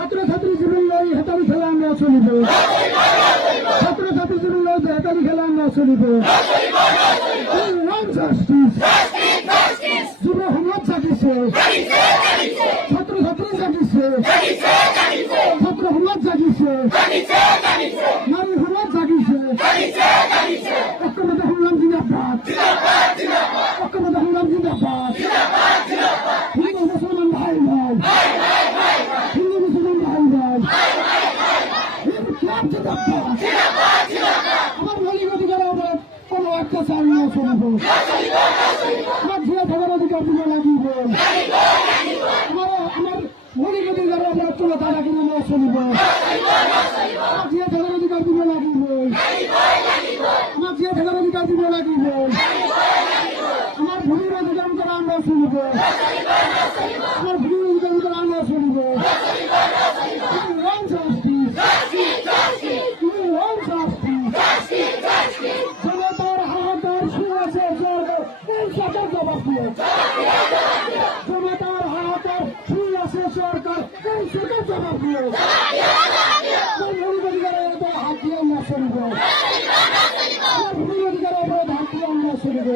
ছাত্রছাত্রী জীবন হেতালি খেলা আমরা চলিব, ছাত্রছাত্রী জীবন হেতালি খেলা আমরা চলিব। যুব সমাজ জাগিছে, ছাত্রছাত্রী জাগিছে, ছাত্র সমাজ জাগিছে, নারী সমাজ জাগিছে। ঐক্যবদ্ধ সংগ্রাম জিন্দাবাদ, ঐক্যবদ্ধ সংগ্রাম জিন্দাবাদ। হিন্দু মুসলমান ভাই ভাই, হিন্দু মুসলমান ভাই ভাই, ইনকিলাব জিন্দাবাদ। আমার মৌলিক অধিকারের উপর কোন অত্যাচার না চলিব, আমার ঝিয়া থাকার অধিকার দিতে লাগিব, আমার মৌলিক অধিকারের উপর কোনো দাদাগিরি না চলিব, আমার ঝিয়া থাকার অধিকার দিতে লাগিব, আমার ঝিয়া থাকার অধিকার দিতে লাগিব, আমার ভূমির অধিকার করে আমরা চলিব, আমার ভূমির অধিকার করে আমরা চলিব। জনতার হাহাকার শুনেছে সরকার, এই সরকার জবাব দিয়ে। জনতার হাহাকার শুনেছে সরকার, এই সরকার জবাব দিয়ে। ভূমির অধিকারের উপর হাত দিয়ে আমরা চলিব, আমার ভূমির অধিকারের উপর হাত দিয়ে আমরা চলিব।